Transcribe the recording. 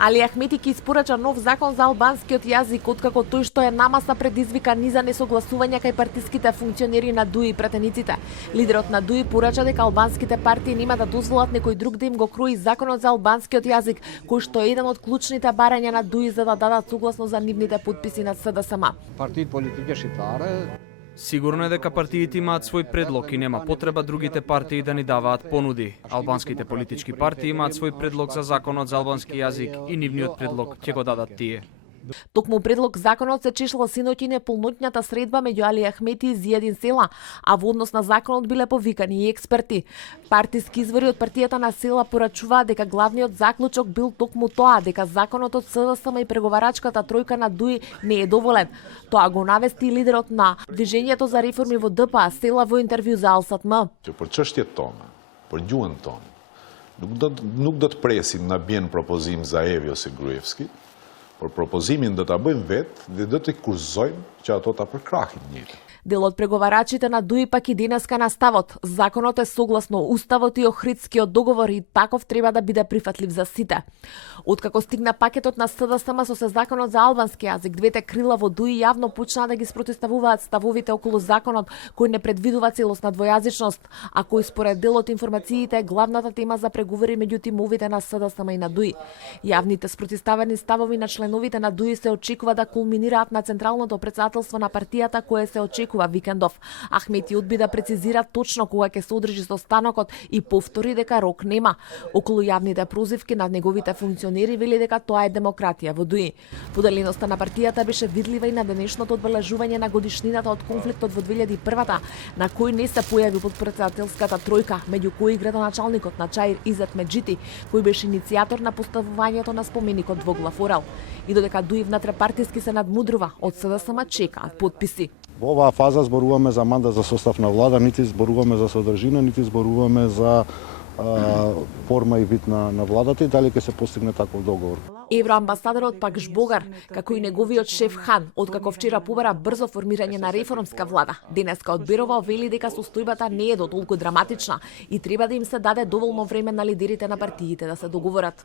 Али Ахмети ќе испорача нов закон за албанскиот јазик, откако тој што е намаса предизвика низа несогласувања кај партиските функционери на ДУИ и пратениците. Лидерот на ДУИ порача дека албанските партии нема да дозволат некој друг да им го крои законот за албанскиот јазик, кој што е еден од клучните барања на ДУИ за да дадат согласно за нивните подписи на СДСМ. Партиите политички шипаре. Сигурно е дека партиите имаат свој предлог и нема потреба другите партии да ни даваат понуди. Албанските политички партии имаат свој предлог за законот за албански јазик и нивниот предлог ќе го дадат тие. Токму предлог законот се чешла синоќ и неполноќната средба меѓу Али Ахмети и Зијадин Села, а во однос на законот биле повикани и експерти. Партиски извори од партијата на Села порачуваат дека главниот заклучок бил токму тоа, дека законот од СДСМ и преговарачката тројка на ДУИ не е доволен. Тоа го навести и лидерот на Движењето за реформи во ДПА, Села, во интервју за Алсатм. Për çështjet tona, për gjuhën tonë, nuk do të presim na bien propozim Zaevi ose Gruevski, por propozimin do ta bëjmë vetë dhe do të kurzojmë që ato ta përkrahin njëri. Дел од преговарачите на ДУИ пак и денеска на ставот. Законот е согласно Уставот и Охридскиот договор и таков треба да биде прифатлив за сите. Откако стигна пакетот на СДСМ со законот за албански јазик, двете крила во ДУИ јавно почнаа да ги спротивставуваат ставовите околу законот кој не предвидува целосна двојазичност, а кој според дел од информациите е главната тема за преговори меѓу тимовите на СДСМ и на ДУИ. Јавните спротивставени ставови на членовите на ДУИ се очекува да кулминираат на централното претседателство на партијата кое се очекува викендов. Ахмети одби да прецизира точно кога ќе се одржи состанокот и повтори дека рок нема. Околу јавните прозивки над неговите функционери вели дека тоа е демократија во ДУИ. Поделеноста на партијата беше видлива и на денешното одбележување на годишнината од конфликтот во 2001-та, на кој не се појави подпредседателската тројка, меѓу кои градоначалникот на Чаир Изет Меджити, кој беше иницијатор на поставувањето на споменикот двоглав орел. И додека ДУИ внатрепартиски се надмудрува, од СДСМ чекаат подписи. Во оваа фаза зборуваме за мандат за состав на влада, нити зборуваме за содржина, нити зборуваме за форма и вид на владата и дали ќе се постигне таков договор. Евроамбасадорот пак Жбогар, како и неговиот шеф Хан, откако вчера побара брзо формирање на реформска влада, денеска од Берово вели дека состојбата не е дотолку драматична и треба да им се даде доволно време на лидерите на партиите да се договорат.